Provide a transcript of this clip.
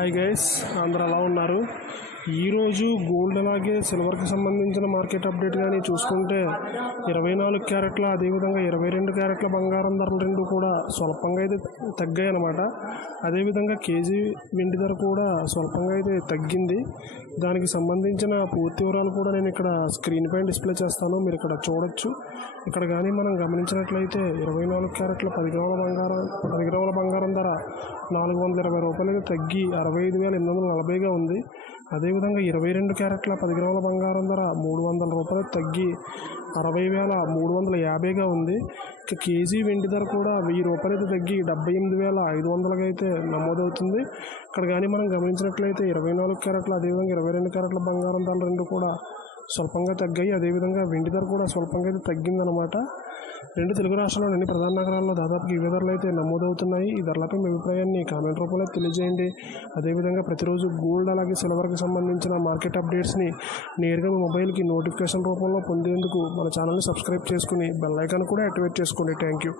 Hi guys, అందరూ ఎలా ఉన్నారు? ఈరోజు గోల్డ్ అలాగే సిల్వర్కి సంబంధించిన మార్కెట్ అప్డేట్ కానీ చూసుకుంటే 24 క్యారెట్ల అదేవిధంగా 22 క్యారెట్ల బంగారం ధరలు రెండు కూడా స్వల్పంగా అయితే తగ్గాయి అన్నమాట. అదేవిధంగా కేజీ వెండి ధర కూడా స్వల్పంగా అయితే తగ్గింది. దానికి సంబంధించిన పూర్తి వివరాలు కూడా నేను ఇక్కడ స్క్రీన్ పైన డిస్ప్లే చేస్తాను, మీరు ఇక్కడ చూడొచ్చు. ఇక్కడ కానీ మనం గమనించినట్లయితే 24 క్యారెట్ల 10 గ్రాముల బంగారం ధర 420 రూపాయలకి తగ్గి 65,840గా ఉంది. అదేవిధంగా 22 క్యారెట్ల 10 గ్రాముల బంగారం ధర 300 రూపాయలు తగ్గి 60,350గా ఉంది. ఇక కేజీ వెండి ధర కూడా 1000 రూపాయలైతే తగ్గి 78,500గా అయితే నమోదవుతుంది. ఇక్కడ కానీ మనం గమనించినట్లయితే 24 క్యారెట్ల అదేవిధంగా 22 క్యారెట్ల బంగారం ధరలు రెండు కూడా స్వల్పంగా తగ్గాయి. అదేవిధంగా వెండి ధర కూడా స్వల్పంగా అయితే తగ్గిందనమాట. రెండు తెలుగు రాష్ట్రాల్లోని అన్ని ప్రధాన నగరాల్లో దాదాపుగా ఇవే ధరలు అయితే నమోదవుతున్నాయి. ఈ ధరలపై మీ అభిప్రాయాన్ని కామెంట్ రూపంలో తెలియజేయండి. అదేవిధంగా ప్రతిరోజు గోల్డ్ అలాగే సిల్వర్కి సంబంధించిన మార్కెట్ అప్డేట్స్ని నేరుగా మీ మొబైల్కి నోటిఫికేషన్ రూపంలో పొందేందుకు మన ఛానల్ని సబ్స్క్రైబ్ చేసుకుని బెల్ ఐకాన్ కూడా యాక్టివేట్ చేసుకోండి. Thank you.